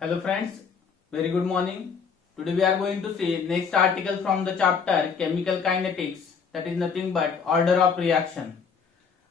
Hello friends, very good morning. Today we are going to see next article from the chapter Chemical Kinetics, that is nothing but order of reaction.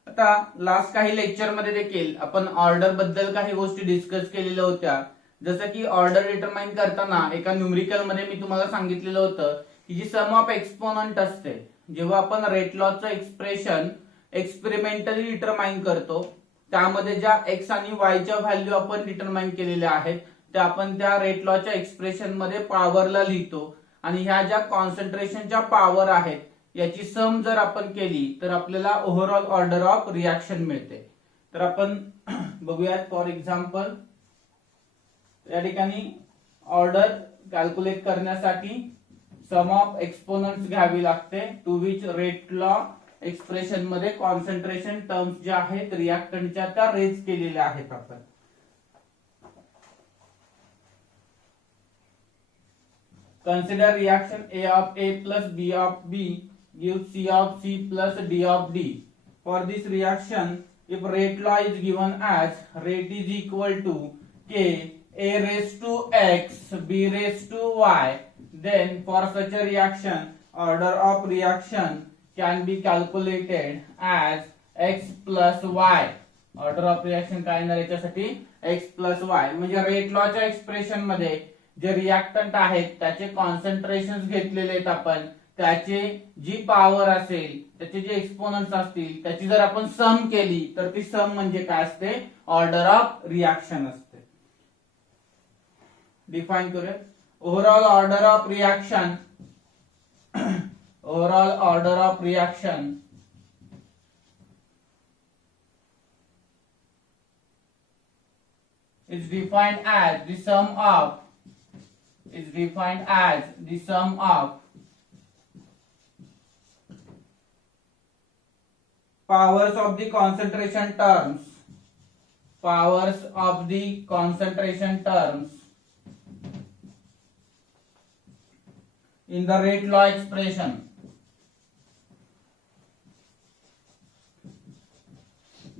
आता last काही lecture मध्ये देखील आपण order बद्दल काही गोष्टी discuss केलेल्या होत्या. जसं की ऑर्डर डिटरमाइन करताना एका न्यूमरिकल मध्ये मी तुम्हाला सांगितलेलं होतं की जी सम ऑफ एक्सपोनंट असते, जेव्हा आपण रेट लॉचं एक्सप्रेशन एक्सपेरिमेंटली डिटरमाइन करतो त्यामध्ये ज्या एक्स आणि वाय च्या व्हॅल्यू आपण डिटरमाइन केलेल्या आहेत त्या आपण त्या रेट लॉच्या एक्सप्रेशन मध्ये पॉवरला लिहितो आणि ह्या ज्या कॉन्सन्ट्रेशनच्या पॉवर आहेत याची सम जर आपण केली तर आपल्याला ओव्हरऑल ऑर्डर ऑफ रिएक्शन मिळते. तर आपण बघूयात फॉर एक्झाम्पल या ठिकाणी ऑर्डर कॅल्क्युलेट करण्यासाठी सम ऑफ एक्सपोनंट्स घ्यावी लागते to which rate law expression मध्ये कॉन्सन्ट्रेशन टर्म्स ज्या आहेत रिएक्टंटच्या त्या रेज केलेल्या आहेत. आपण consider reaction A of A plus B of B gives C of C plus D of D. For this reaction, if rate law is given as rate is equal to K A raised to X B raised to Y, then for such a reaction, order of reaction can be calculated as X plus Y. Order of reaction काय येणार याच्यासाठी X plus Y म्हणजे rate लॉच्या expression मध्ये जे reactant आहेत त्याचे concentration घेतलेले आहेत आपण, त्याचे जी पॉवर असेल त्याचे जे एक्सपोनंट्स असतील त्याची जर आपण सम केली तर ती सम म्हणजे काय असते, ऑर्डर ऑफ रिएक्शन असते. डिफाइन करूया overall order of reaction. Overall order of reaction is defined as the sum of powers of the concentration terms in the rate law expression.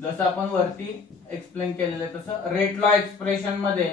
जसं आपण वरती एक्सप्लेन केलेलं आहे तसं रेट लॉ एक्सप्रेशन मध्ये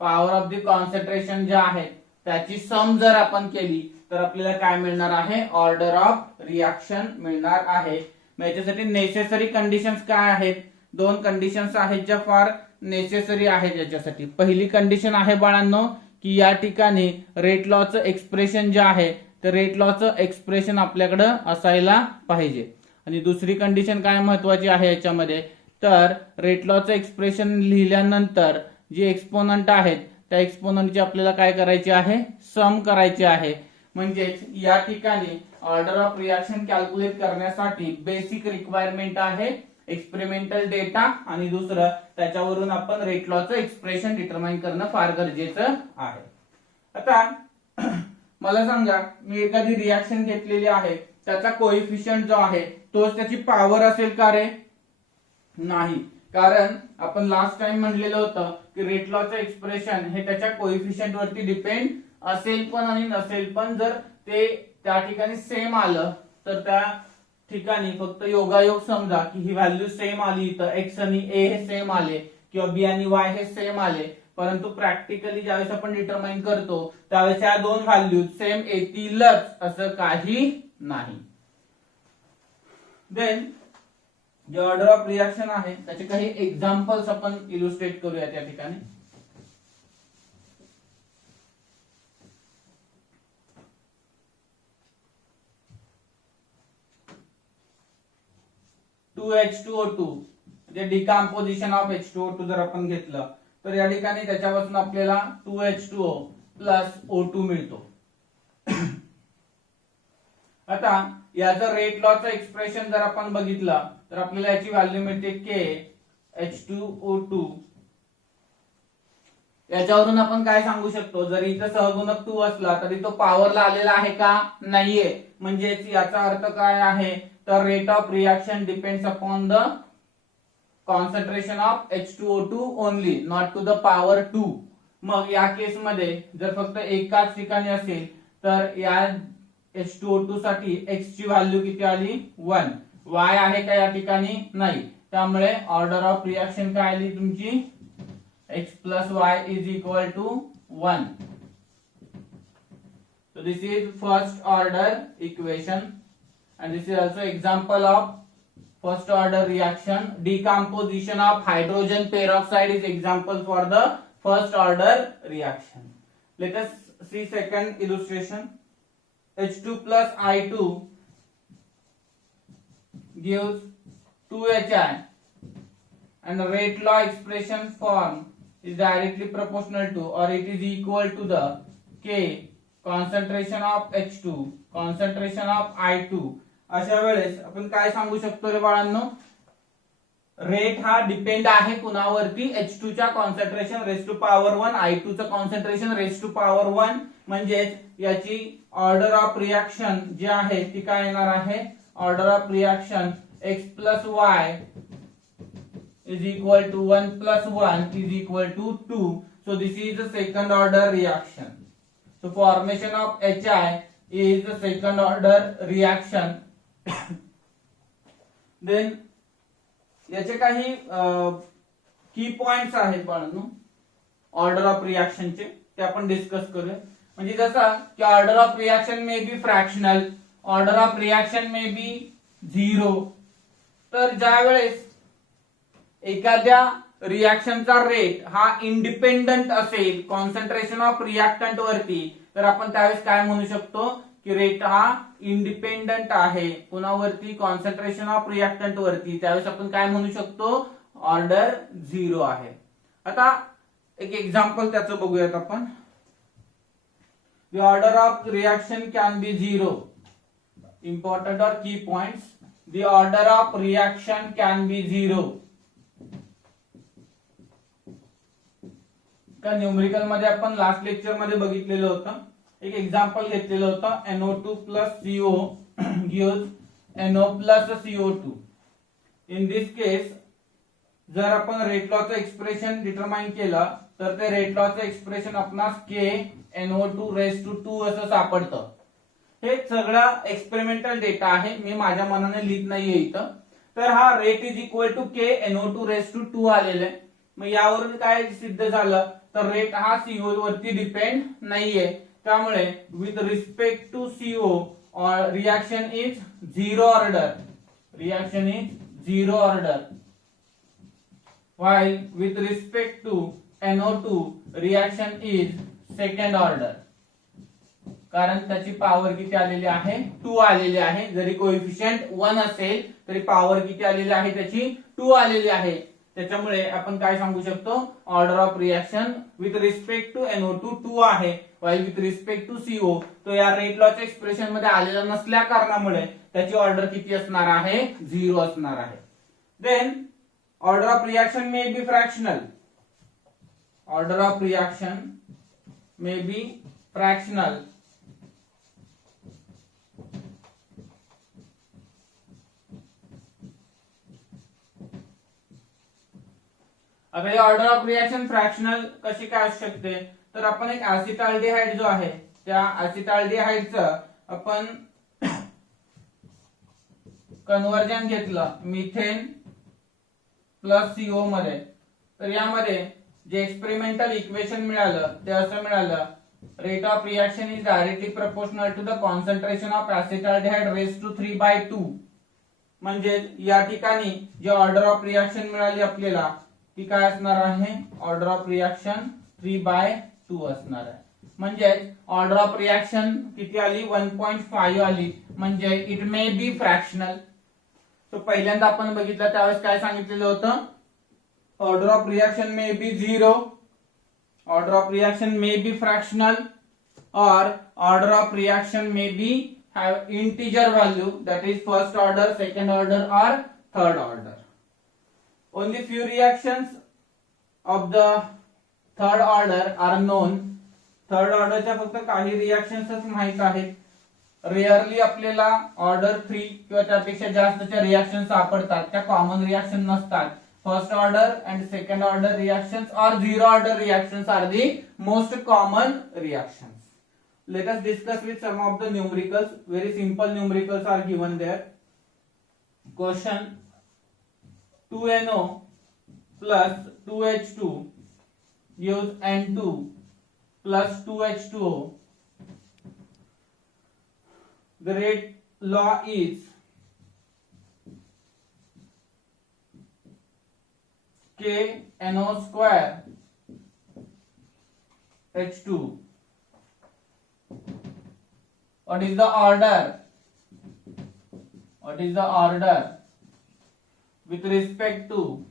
power of the concentration जे आहे त्याची सम जर आपण केली तर आपल्याला काय मिळणार आहे, ऑर्डर ऑफ रिएक्शन मिळणार आहे. याच्यासाठी नेसेसरी कंडिशन्स काय आहेत, दोन कंडिशन्स आहेत ज्या फार नेसेसरी आहेत याच्यासाठी. पहिली कंडिशन आहे बाळांनो की या ठिकाणी रेट लॉचं एक्सप्रेशन जे आहे तर रेट लॉचं एक्सप्रेशन आपल्याकडे असायला पाहिजे. आणि दुसरी कंडिशन काय महत्वाची आहे याच्यामध्ये, तर रेट लॉचं एक्सप्रेशन लिहिल्यानंतर जे एक्सपोनंट आहेत त्या एक्सपोनंटची आपल्याला काय करायची आहे, सम करायची आहे. म्हणजेच या ठिकाणी ऑर्डर ऑफ रिएक्शन कॅल्क्युलेट करण्यासाठी बेसिक रिक्वायरमेंट आहे एक्सपेरिमेंटल डेटा आणि दुसरं त्याच्यावरून आपण रेट लॉचं एक्सप्रेशन डिटरमाइन करणं फार गरजेचं आहे. आता मला सांगा, मी एखादी रिएक्शन घेतलेली आहे त्याचा कोएफिशियंट जो आहे तोच त्याची पॉवर असेल का रे? नाही, कारण आपण लास्ट टाइम म्हणलेलं होतं की रेट लॉचं एक्सप्रेशन हे त्याच्या कोएफिशियंट वरती डिपेंड असेल पण आणि नसेल पण. जर ते त्या ठिकाणी सेम आलं तर त्या ठिकाणी फक्त योगायोग समजा की ही व्हॅल्यू सेम आली तर एक्स आणि ए हे सेम आले किंवा बी आणि वाय हे सेम आले, परंतु प्रॅक्टिकली ज्यावेळेस आपण डिटरमाइन करतो त्यावेळेस या दोन व्हॅल्यू सेम येतीलच असं काही नाही. देन जे ऑर्डर ऑफ रिएक्शन आहे त्याचे काही एक्झाम्पल्स आपण इलुस्ट्रेट करूया त्या ठिकाणी. H2O2 म्हणजे डिकम्पोजिशन ऑफ H2O2 जर आपण घेतलं तर या ठिकाणी त्याच्यापासून आपल्याला 2H2O प्लस O2 मिळतो. आता याचं रेट लॉचं एक्सप्रेशन जर आपण बघितलं तर आपल्याला याची व्हॅल्यू मिळते K H2O2. याच्यावरून आपण काय सांगू शकतो, जरी इथं सहगुणक 2 असला तरी तो पॉवरला आलेला आहे का, नाहीये. म्हणजे याचा अर्थ काय आहे, तर rate of reaction depends upon the concentration of H2O2 only, not to the power 2. मग या केस मध्ये जर फक्त एकाच ठिकाणी असेल तर या H2O2 साठी X ची व्हॅल्यू किती आली, 1. Y आहे का या ठिकाणी, नाही. त्यामुळे ऑर्डर ऑफ रिएक्शन काय आली तुमची x plus y is equal to 1. So this is first order equation, and this is also example of first order reaction. Decomposition of hydrogen peroxide is example for the first order reaction. Let us see second illustration. H2 plus I2 gives 2HI, and the rate law expression form is directly proportional to, or it is equal to the K concentration of H2 concentration of I2. अशा वेळेस आपण काय सांगू शकतो रे बाळांनो, rate हा depend आहे कुणावरती, H2 च्या concentration raise to power 1, I2 चं कॉन्सन्ट्रेशन रेस टू पॉवर 1, म्हणजेच याची ऑर्डर ऑफ रिएक्शन जी आहे ती काय येणार आहे, order of reaction x plus y is equal to 1 plus 1 is equal to 2. So this is the second order reaction. So formation of HI is the second order reaction. Then याचे काही की points आहेत बाळांनो order of reaction चे, ते आपण discuss करूया. म्हणजे जसा की order of reaction may be fractional, order of reaction may be 0. तर ज्या वेळेस एखाद्या रिएक्शनचा रेट हा इंडिपेंडंट असेल कॉन्सन्ट्रेशन ऑफ रिएक्टंट वरती, तर आपण त्यावेळेस काय म्हणू शकतो की रेट हा इंडिपेंडंट आहे कुणावरती, कॉन्सन्ट्रेशन ऑफ रिएक्टंट वरती. त्यावेळेस आपण काय म्हणू शकतो, ऑर्डर 0 आहे. आता एक एक्झाम्पल त्याचं बघूयात आपण. The order of reaction can be 0. Important or key points. The order of reaction can be 0. का न्यूमेरिकल मध्ये आपण लास्ट लेक्चर मध्ये बघितलेलं होतं, एक एक्झाम्पल घेतलेलं होतं. NO2 plus CO gives NO plus CO2. In this case जर आपण रेट लॉचं एक्सप्रेशन डिटरमाइन केलं तर ते रेट लॉचं एक्सप्रेशन आपणास K NO2 रेस टू 2 असं सापडतं. हे सगळं एक्सपेरिमेंटल डेटा आहे, मी माझ्या मनाने लिहित नाहीये इथं. तर हा rate is equal to K NO2 raise to 2 आलेलं आहे. मग यावरून काय सिद्ध झालं, तर रेट हा CO वरती डिपेंड नाहीये. त्यामुळे with respect to CO reaction is 0 order, reaction is 0 order, while with respect to NO2 reaction is second order. कारण त्याची पॉवर किती आलेली आहे, 2 आलेली आहे. जरी कोएफिशिएंट 1 असेल तरी पॉवर किती आलेली आहे त्याची, 2 आलेली आहे. त्याच्यामुळे आपण काय सांगू शकतो, order of reaction with respect to NO2 2 आहे, while with respect to CO तो या रेट लॉच्या एक्सप्रेशन मध्ये आलेला नसल्या कारणामुळे त्याची ऑर्डर किती असणार आहे, 0 असणार आहे. Then order of reaction may be fractional. Order of reaction may be fractional. आता हे ऑर्डर ऑफ रिएक्शन फ्रॅक्शनल कशी काय असू शकते, तर आपण एक ऍसिटाल्डिहाइड जो आहे त्या ऍसिटाल्डिहाइडचं आपण कन्वर्जन घेतलं मिथेन प्लस CO मध्ये, तर यामध्ये जे एक्सपेरिमेंटल इक्वेशन मिळालं ते असं मिळालं, rate of reaction is directly proportional to the concentration of acetaldehyde raise to 3/2. म्हणजे या ठिकाणी जे ऑर्डर ऑफ रिएक्शन मिळाली आपल्याला ती काय असणार आहे, ऑर्डर ऑफ रिएक्शन 3/2 असणार आहे. म्हणजे ऑर्डर ऑफ रिएक्शन किती आली, 1.5 आली. म्हणजे इट मे बी फ्रॅक्शनल. तो पहिल्यांदा आपण बघितलं त्यावेळेस काय सांगितलेलं होतं, order of reaction may be 0, order of reaction may be fractional, और order of reaction may be have integer value, that is first order, second order और third order. Only few reactions of the third order are known. Third ऑर्डरच्या फक्त काही रिएक्शन्सच माहित आहेत. Rarely आपल्याला order 3 किंवा त्यापेक्षा जास्तच्या रिएक्शन सापडतात, त्या कॉमन रिएक्शन नसतात. First order and second order reactions और 0 order reactions are the most common reactions. Let us discuss with some of the numericals. Very simple numericals are given there. Question: 2NO plus 2H2 gives N2 plus 2H2O. The rate law is KNO square H2. What is the order? What is the order with respect to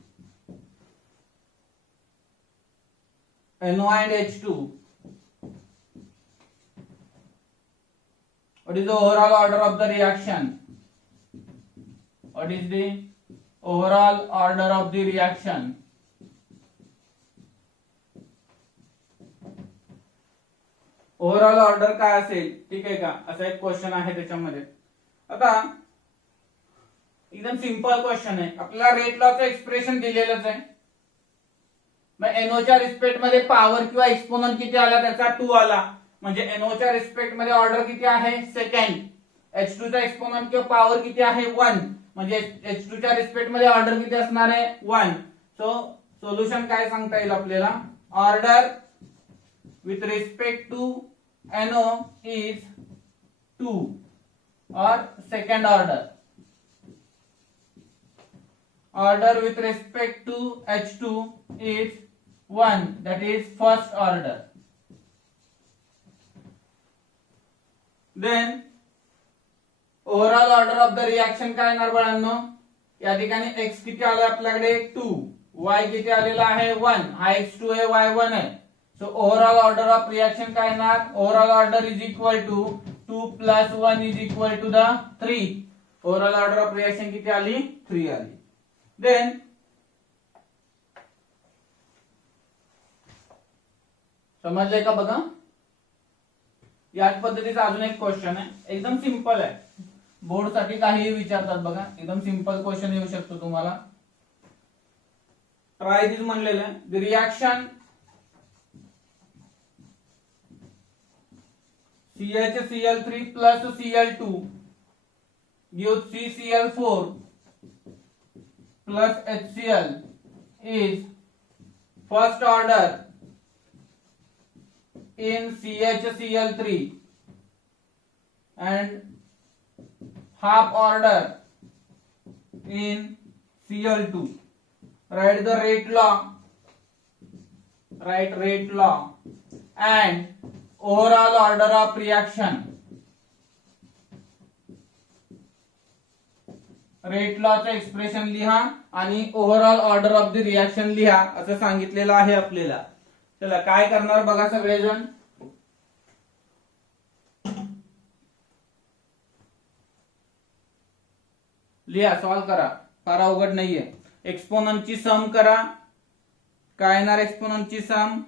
NO and H2? What is the overall order of the reaction? What is the overall order of the reaction? Overall order काय असेल, ठीक आहे का, असा एक question आहे त्याच्यामध्ये. आता एकदम सिंपल क्वेश्चन आहे, आपल्याला रेट लॉचं एक्सप्रेशन दिलेलंच आहे. मग एनओच्या रिस्पेक्ट मध्ये पॉवर किंवा एक्सपोनंट किती आला, त्याचा 2 आला, म्हणजे एनओच्या रिस्पेक्ट मध्ये ऑर्डर किती आहे, सेकंड. H2 चा एक्सपोनंट किंवा पॉवर किती आहे, 1, म्हणजे H2 च्या रिस्पेक्ट मध्ये ऑर्डर किती असणार आहे, 1. सो सोल्युशन काय सांगता येईल आपल्याला, order with respect to NO is 2 or second order. Order with respect to H2 is 1, that is first order. Then overall order of the reaction काय येणार बाळांनो, या ठिकाणी x किती आले आपल्याकडे 2, y किती आलेला आहे 1, हा x2 आहे y1 आहे. So overall order of reaction काय येणार, overall order is equal to 2 plus 1 is equal to the 3. Overall order of reaction किती आली, 3 आली. Then समजले का बघा, याच पद्धतीचा अजून एक क्वेश्चन आहे, एकदम सिंपल आहे, बोर्ड साठी काहीही विचारतात बघा, एकदम सिंपल क्वेश्चन येऊ शकतो तुम्हाला. ट्राय दिस म्हणलेलं आहे, the reaction CHCl3 plus Cl2 gives CCl4 plus HCl is first order in CHCl3 and half order in Cl2. Write the rate law. Write rate law and overall order of reaction. Rate लॉचं expression लिहा आणि overall order of the reaction लिहा असं सांगितलेलं आहे आपल्याला. चला काय करणार बघा सगळेजण, लिहा, सॉल्व करा, फार अवघड नाहीये. एक्सपोनंटची सम करा, काय येणार एक्सपोनंटची सम,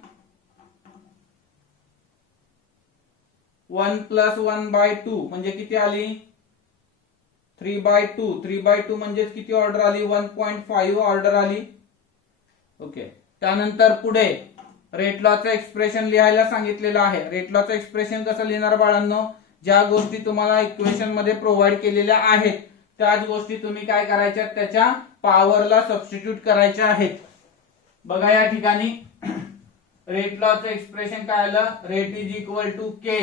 1 plus 1/2 म्हणजे किती आली, 3/2. 3/2 म्हणजे किती ऑर्डर आली, 1.5 ऑर्डर आली. ओके, त्यानंतर पुढे रेट लॉचं एक्सप्रेशन लिहायला सांगितलेलं आहे. रेट लॉचं एक्सप्रेशन कसं लिहिणार बाळांनो, ज्या गोष्टी तुम्हाला इक्वेशन मध्ये प्रोव्हाइड केलेल्या आहेत त्याच गोष्टी तुम्ही काय करायच्या, त्याच्या पॉवरला सबस्टिट्यूट करायच्या आहेत. बघा या ठिकाणी रेट लॉचं एक्सप्रेशन काय आलं, रेट इज इक्वल टू के,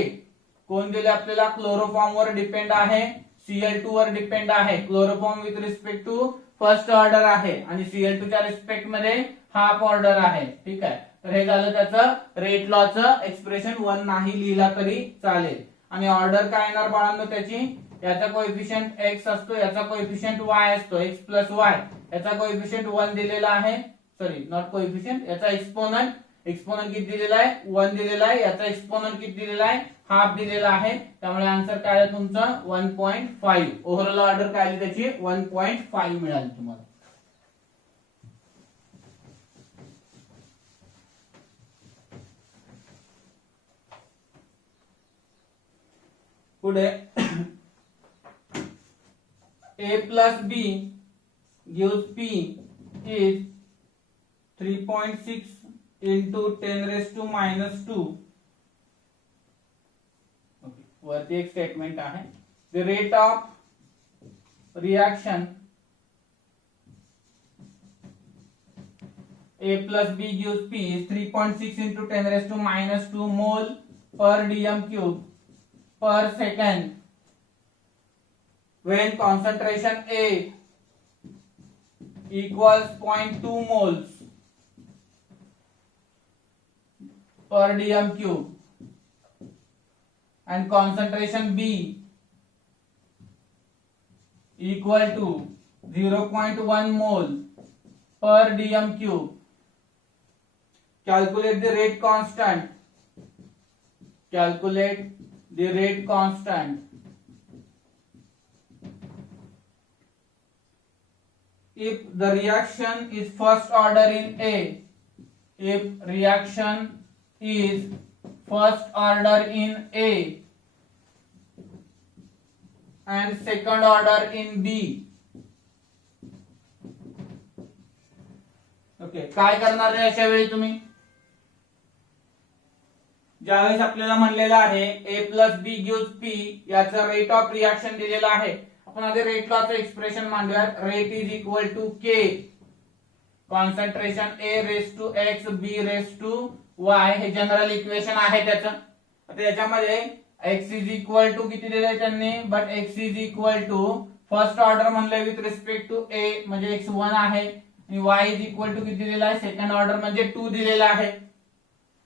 कोण दिले आपल्याला, क्लोरोफॉर्म वर डिपेंड आहे, Cl2 वर डिपेंड आहे. Chloroform with respect to first order आहे आणि Cl2 च्या रिस्पेक्ट मध्ये हाफ ऑर्डर आहे. ठीक आहे, तर हे झालं त्याचं रेट लॉचं एक्सप्रेशन. 1 नाही लिहिला तरी चालेल. आणि ऑर्डर काय येणार बाळांनो त्याची, याचा कोएफिशियंट x असतो, याचा कोएफिशियंट y असतो, x प्लस y. याचा कोएफिशियंट 1 दिलेला आहे, सॉरी नॉट कोएफिशियंट, याचा एक्सपोनंट किती दिलेला आहे, 1 दिलेला आहे. याचा एक्सपोनंट किती दिलेला आहे, हाफ दिलेला आहे. त्यामुळे आन्सर काय आहे तुमचा 1.5. ओव्हरऑल ऑर्डर काय आली त्याची 1.5 मिळाली तुम्हाला. पुढे A plus B gives P is 3.6 into 10 raised to minus 2. Okay, वरती एक स्टेटमेंट आहे. The rate of reaction A plus B gives P is 3.6 into 10 raised to minus 2 mole per dm cube per second when concentration A equals 0.2 moles per dm cube and concentration B equal to 0.1 mole per dm cube. Calculate the rate constant. Calculate the rate constant. If the reaction is first order in A, if reaction is first order in A and second order in B, okay काय करणार आहे अशा वेळी तुम्ही ज्यावेळेस आपल्याला म्हणलेलं आहे A plus B gives P याचा रेट ऑफ रिएक्शन दिलेला आहे आपण आधी रेट लॉचं एक्सप्रेशन मांडूया rate is equal to K concentration A raise to X B raise to Y हे जनरल इक्वेशन आहे त्याचं आता याच्यामध्ये X इज इक्वल टू किती दिले त्यांनी but X is equal to first order म्हणले विथ रिस्पेक्ट टू A म्हणजे X1 आहे आणि Y इज इक्वल टू किती दिलेला आहे सेकंड ऑर्डर म्हणजे 2 दिलेला आहे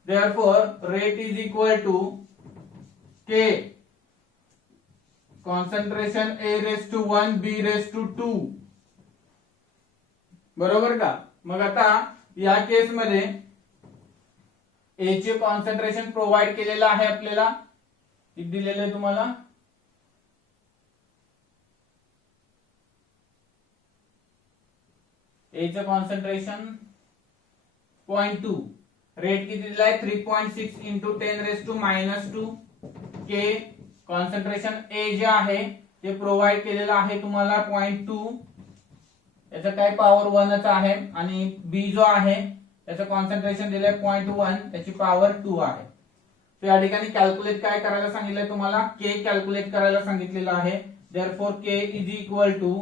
therefore rate is equal to K concentration A raised to 1 B raised to 2 बरोबर का मग आता या केस मध्ये A चे कॉन्सन्ट्रेशन प्रोव्हाइड केलेलं आहे आपल्याला किती दिलेलं आहे तुम्हाला A चे कॉन्सन्ट्रेशन 0.2 रेट किती दिला आहे 3.6 into 10 raised to minus 2 K concentration A जे आहे ते प्रोव्हाइड केलेलं आहे तुम्हाला 0.2 याचा काय पॉवर 1च आहे आणि B जो आहे त्याचं कॉन्सन्ट्रेशन दिलंय 0.1 त्याची पॉवर 2 आहे तर या ठिकाणी कॅल्क्युलेट काय करायला सांगितलंय तुम्हाला K कॅल्क्युलेट करायला सांगितलेलं आहे therefore K is equal to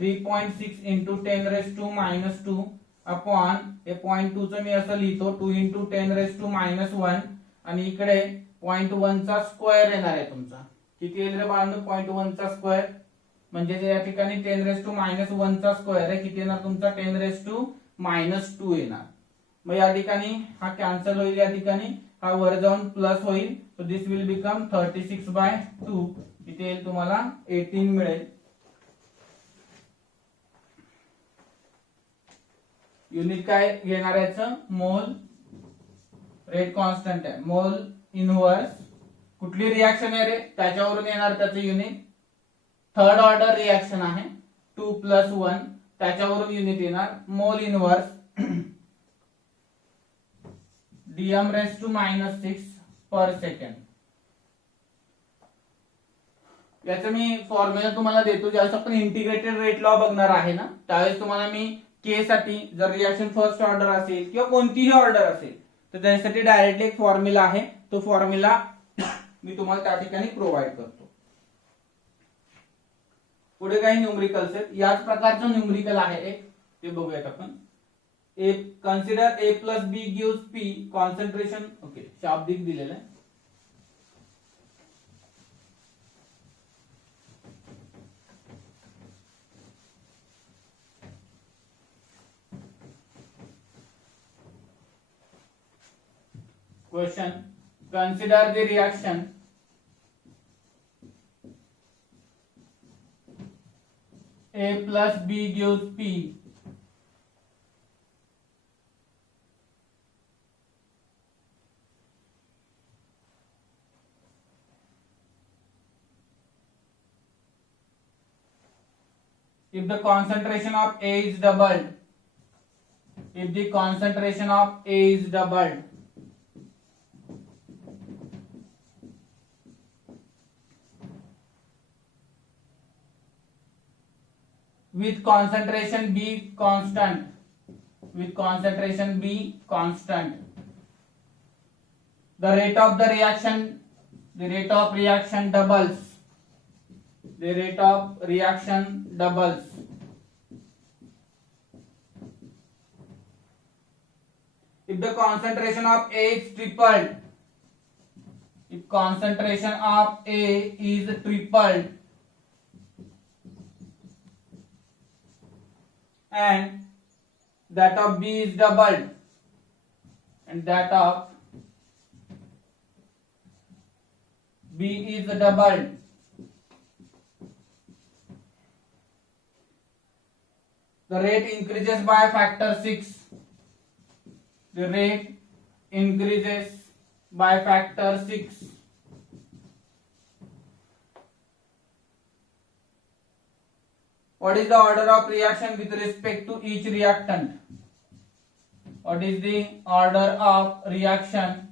3.6 into 10 raised to minus 2 upon हे 0.2 चं मी असं लिहितो 2 into 10 raised to minus 1 आणि इकडे 0.1 चा स्क्वेअर येणार आहे तुमचा किती येईल रे बाळांनो 0.1 चा स्क्वेअर म्हणजे या ठिकाणी 10 raised to minus 1 चा स्क्वेअर आहे किती येणार तुमचा 10 raised to minus 2 येणार मग या ठिकाणी हा कॅन्सल होईल या ठिकाणी हा वर जाऊन प्लस होईल सो दिस विल बिकम 36/2 किती येईल तुम्हाला 18 मिळेल युनिट काय घेणार याचं मोल रेट कॉन्स्टंट आहे मोल इनव्हर्स कुठली रिएक्शन आहे रे त्याच्यावरून येणार त्याचं युनिट थर्ड ऑर्डर रिएक्शन आहे 2 + 1 त्याच्यावरून युनिट येणार मोल इनव्हर्स dm⁻⁻⁶ पर सेकंड याचं मी फॉर्म्युला तुम्हाला देतो ज्यावेळेस आपण इंटिग्रेटेड रेट लॉ बघणार आहे ना त्यावेळेस तुम्हाला मी के साठी जर रिएक्शन फर्स्ट ऑर्डर असेल किंवा कोणतीही ऑर्डर असेल तर त्यासाठी डायरेक्टली एक फॉर्म्युला आहे तो फॉर्म्युला मी तुम्हाला त्या ठिकाणी प्रोव्हाइड करतो पुढे काही न्यूमरिकल्स आहेत याच प्रकारचं न्यूमरिकल आहे एक ते बघूयात आपण A consider A plus B gives P concentration okay शाब्दिक दिलेलं आहे Question. Consider the reaction A plus B gives P. If the concentration of A is doubled, if the concentration of A is doubled, with concentration B constant, with concentration B constant, the rate of the reaction doubles, the rate of reaction doubles. if the concentration of A is tripled, if concentration of A is tripled and that of B is doubled and that of B is doubled, the rate increases by factor 6. The rate increases by factor 6. What is the order of reaction with respect to each reactant? What is the order of reaction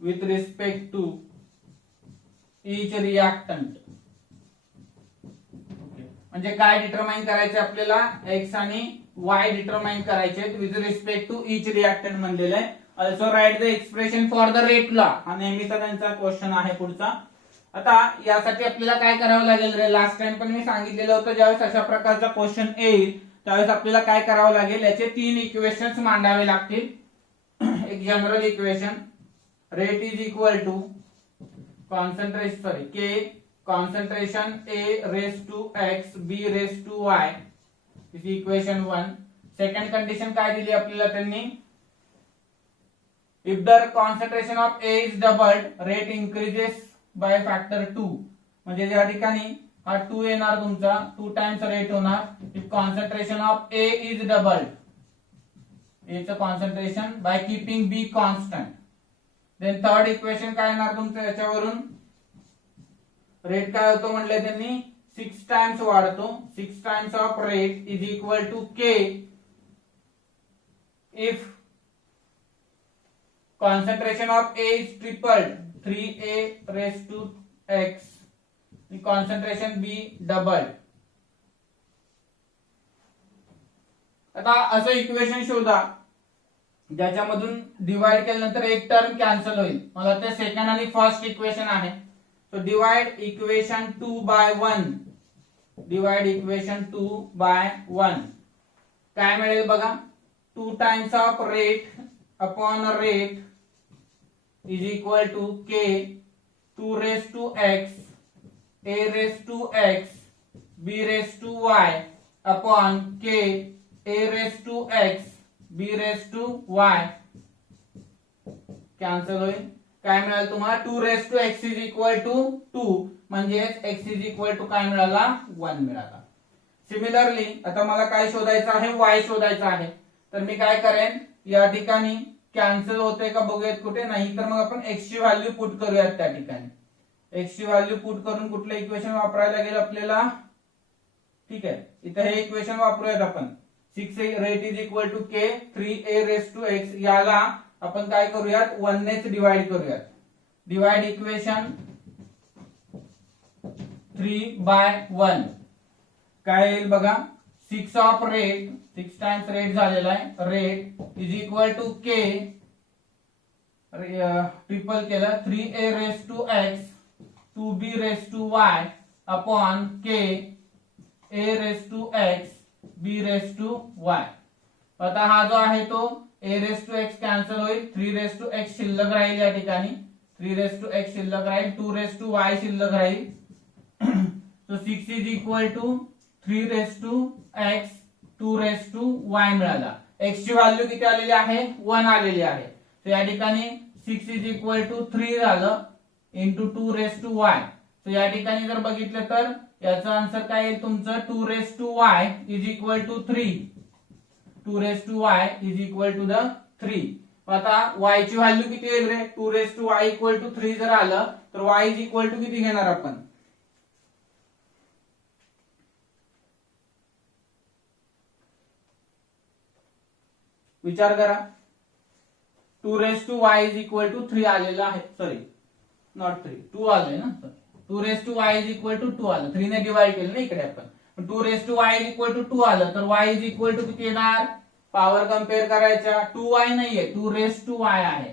with respect to each reactant? म्हणजे काय determine करायचे आपल्याला, X आणि Y determine करायचे with respect to each reactant म्हणलेलं आहे. Also write the expression for the rate law, हा नेहमीचा त्यांचा क्वेश्चन आहे पुढचा. आता यासाठी आपल्याला काय करावं लागेल रे, लास्ट टाइम पण मी सांगितलेलं होतं ज्यावेळेस अशा प्रकारचा क्वेश्चन येईल त्यावेळेस आपल्याला काय करावं लागेल, याचे 3 इक्वेशन्स मांडावे लागतील. एक general equation, rate is equal to concentration A raised to x, B raised to y. This is equation 1. Second condition काय दिली आपल्याला त्यांनी, if the concentration of A is doubled, rate increases by factor 2. म्हणजे या ठिकाणी हा 2 येणार तुमचा, 2 टाइम्स रेट होणार. if concentration of A is doubled, A चं concentration by keeping B constant. then third equation काय येणार तुमचं, याच्यावरून रेट काय होतो म्हटलं त्यांनी, 6 टाइम्स वाढतो. 6 times of rate is equal to K if concentration of A is tripled, 3a raise to x, concentration B double. आता असं इक्वेशन शोधा ज्याच्यामधून डिवाइड केल्यानंतर एक टर्म कॅन्सल होईल. मला ते सेकंड आणि फर्स्ट इक्वेशन आहे. So divide equation 2 by 1. Divide equation 2 by 1. काय मिळेल बघा, 2 times of rate upon rate is equal to k 2 raised to x, a raised to x, b raised to y upon k a raised to x, b raised to y. Cancel होईल. काय मिळालं तुम्हाला, 2 raised to x is equal to 2, म्हणजे x is equal to काय मिळाला, 1 मिळाला. Similarly आता मला काय शोधायचं आहे, y शोधायचा आहे. तर मी काय करेन, या ठिकाणी कॅन्सल होते का बघूयात कुठे, नाही तर मग आपण x ची व्हॅल्यू पुट करूयात त्या ठिकाणी. x ची व्हॅल्यू पुट करून कुठलं इक्वेशन वापरायला लागेल आपल्याला, ठीक आहे, इथे हे इक्वेशन वापरूयात आपण. 6 rate is equal to k 3a raise to x, याला आपण काय करूयात, 1 नेच डिवाइड करूयात. Divide equation 3 by 1. काय येईल बघा, 6 ऑफ रेट, 6 टाइम्स रेट झालेला आहे, rate is equal to K, triple केलं, 3a raise to x, 2b raise to y upon k a raise to x, b raise to y. आता हा जो आहे तो a raise to x cancel होईल, 3 raise to x शिल्लक राहील या ठिकाणी, 3 रेज टू x शिल्लक राहील, 2 रेज टू y शिल्लक राहील. So 6 is equal to 3 raise to x, 2 raise to y मिळाला. x ची व्हॅल्यू किती आलेली आहे, 1 आलेली आहे. तर या ठिकाणी 6 इज इक्वल टू 3 झालं इंटू 2 रेज टू y. तर या ठिकाणी जर बघितलं तर याचं आन्सर काय येईल तुमचं, 2 raise to y is equal to 3. 2 raised to y is equal to the 3. आता y ची व्हॅल्यू किती येईल रे, 2 raised to y equal to 3 जर आलं तर y is equal to किती घेणार आपण, विचार करा. 2 raised to y is equal to 3 आलेलं आहे, सॉरी नॉट 3, 2 आलंय ना, 2 raised to y is equal to 2 आलं, 3 ने डिवाइड केलं ना इकडे आपण. 2 raised to y is equal to 2 आलं तर y is equal to किती येणार, पॉवर कंपेअर करायच्या, 2y नाहीये, 2 raised to y आहे.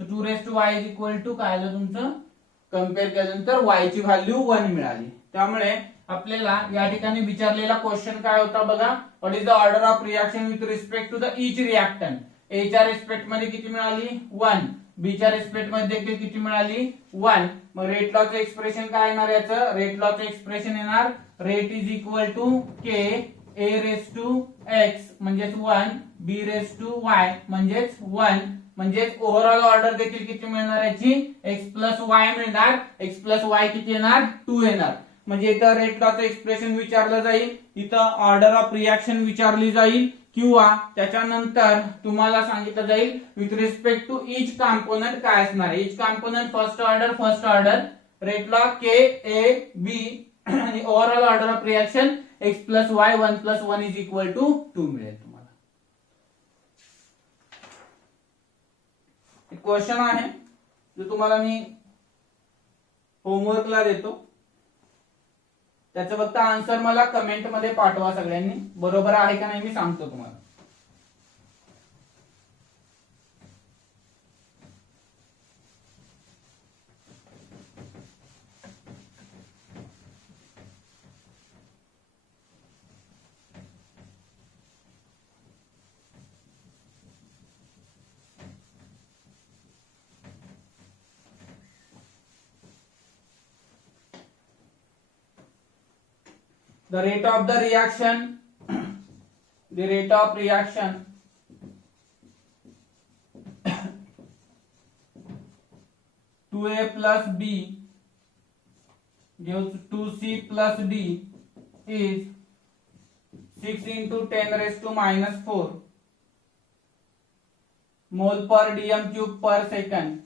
So 2 raised to y is equal to काय आलं तुमचं, कंपेअर केल्यानंतर y ची व्हॅल्यू 1 मिळाली. त्यामुळे आपल्याला या ठिकाणी विचारलेला क्वेश्चन काय होता बघा, what is the order of reaction with respect to the each reactant. A च्या रिस्पेक्ट मध्ये किती मिळाली 1, बी च्या रिस्पेक्ट मध्ये देखील किती मिळाली 1. मग रेट लॉचं एक्सप्रेशन काय येणार याचं, रेट लॉचं एक्सप्रेशन येणार rate is equal to K A raise to X म्हणजेच 1, बी रेस टू वाय म्हणजेच 1. म्हणजेच ओव्हरऑल ऑर्डर देखील किती मिळणार याची एक्स प्लस वाय मिळणार. एक्स प्लस वाय किती येणार 2 येणार. म्हणजे इथं रेट लॉचं एक्सप्रेशन विचारलं जाईल, इथं ऑर्डर ऑफ रिएक्शन विचारली जाईल, किंवा त्याच्यानंतर तुम्हाला सांगितलं जाईल with respect to each component काय असणार आहे. Each component first order rate law K A B आणि overall order of reaction X plus Y 1 plus 1 is equal to 2 मिळेल तुम्हाला. एक क्वेश्चन आहे जो तुम्हाला मी होमवर्कला देतो, त्याचं फक्त आन्सर मला कमेंट मध्ये पाठवा सगळ्यांनी, बरोबर आहे का नाही मी सांगतो तुम्हाला. The rate of reaction 2a plus b gives 2c plus d is 6 into 10 raised to minus 4 mole per dm cube per second.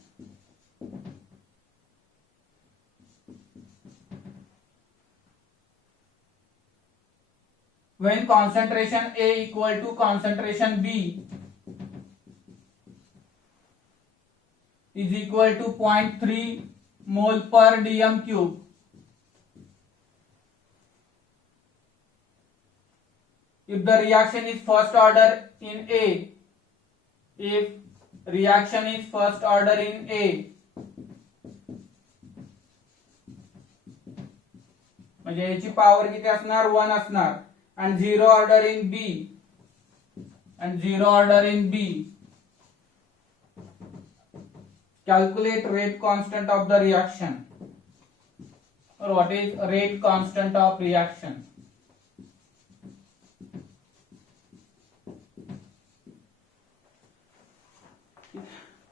When concentration A equal to concentration B is equal to 0.3 mole per dm cube, if the reaction is first order in A, if reaction is first order in A, म्हणजे याची power किती असणार 1 असणार, and zero order in B, calculate rate constant of the reaction, or what is rate constant of reaction.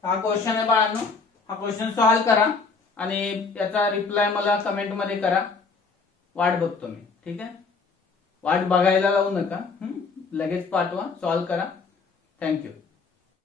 हा question आहे बाळांनो, हा question solve करा आणि त्याचा रिप्लाय मला कमेंट मध्ये करा, वाट बघतो मी. ठीक आहे, वाट बघायला लावू नका, लगेच पाठवा, सॉल्व करा. थँक्यू.